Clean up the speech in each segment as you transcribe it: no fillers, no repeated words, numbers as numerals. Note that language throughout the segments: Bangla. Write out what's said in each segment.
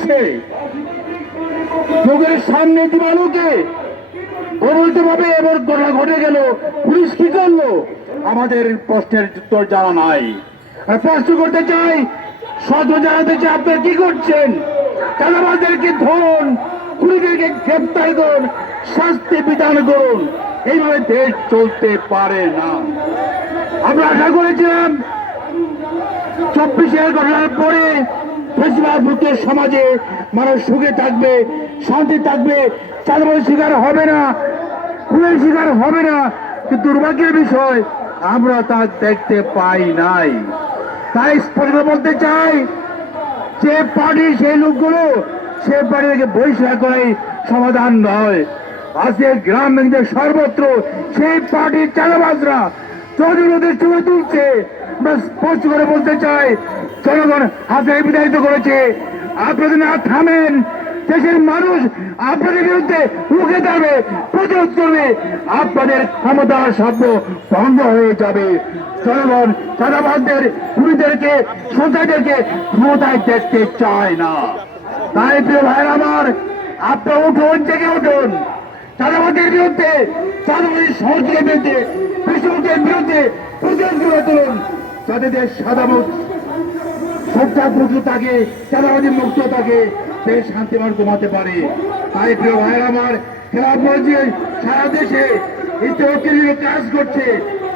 হচ্ছে, চোখের সামনে দিবালোকে ভাবে এবার ঘটনা ঘটে গেল। পুলিশ কি করলো? আমাদের প্রশ্নের উত্তর জানা নাই। আর প্রশ্ন করতে চাই, সত্য জানাতে চাই, আপনারা কি করছেন? চাঁদাবাজদেরকে ধরুন, খুনিদেরকে গ্রেপ্তার করুন, শাস্তি বিধান করুন। এইভাবে দেশ চলতে পারে না। আমরা আশা করেছিলাম 24-এর ঘটনার পরে ফেসিবাদ মুক্ত সমাজে মানুষ সুখে থাকবে, শান্তি থাকবে, চাঁদাবাজির শিকার হবে না, খুনের শিকার হবে না। কিন্তু দুর্ভাগ্যের বিষয়, আমরা তা দেখতে পাই নাই। তাই স্পষ্ট বলতে চাই, যে পার্টি সেই লোকগুলো, সে পার্টি থেকে বহিষ্কার করাই সমাধান নয়। আজকে গ্রাম ব্যাংকের সর্বত্র সেই পার্টির চাঁদাবাজরা চৌধুরীদের চুমে তুলছে। আমরা স্পষ্ট করে বলতে চাই, জনগণ হাতে বিতাড়িত করেছে। আপনাদের না থামেন, দেশের মানুষ আপনাদের বিরুদ্ধে রুখে যাবে, প্রতিরোধ করবে, আপনাদের ক্ষমতা সাধ্য ভঙ্গ হয়ে যাবে। জনগণ চাঁদাবাজদের, খুনিদেরকে, সন্ত্রাসীদেরকে ক্ষমতায় দেখতে চায় না। তাই প্রিয় ভাইয়ের আমার, আপনারা উঠুন, জেগে উঠুন। চাঁদাবাজের বিরুদ্ধে, চাঁদাবাজের সহযোগের বিরুদ্ধে, কৃষকদের বিরুদ্ধে প্রতিরোধ গড়ে তুলুন, যাতে দেশ সাদামুখ সন্ত্রাস মুক্ত থাকে, চাঁদাবাজি মুক্ত থাকে, দেশ শান্তিমান ঘুমাতে পারে। তাই প্রিয় ভাইয়ের আমার, খেলা বলছে সারা দেশে ইস্তেমার কাজ করছে।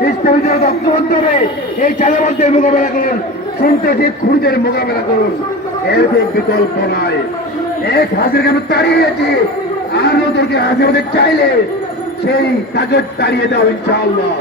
ইস্তেমার ঐক্যবদ্ধ হয়ে এই চাঁদাবাজদের মোকাবেলা করুন, সন্ত্রাসী খুনিদের মোকাবেলা করুন। এর কোনো বিকল্প নাই। এক হাসিনাকে আমি তাড়িয়েছি, আর ওদেরকে হাসিনাদের চাইলে সেই তাকে তাড়িয়ে দেওয়া ইনশাআল্লাহ।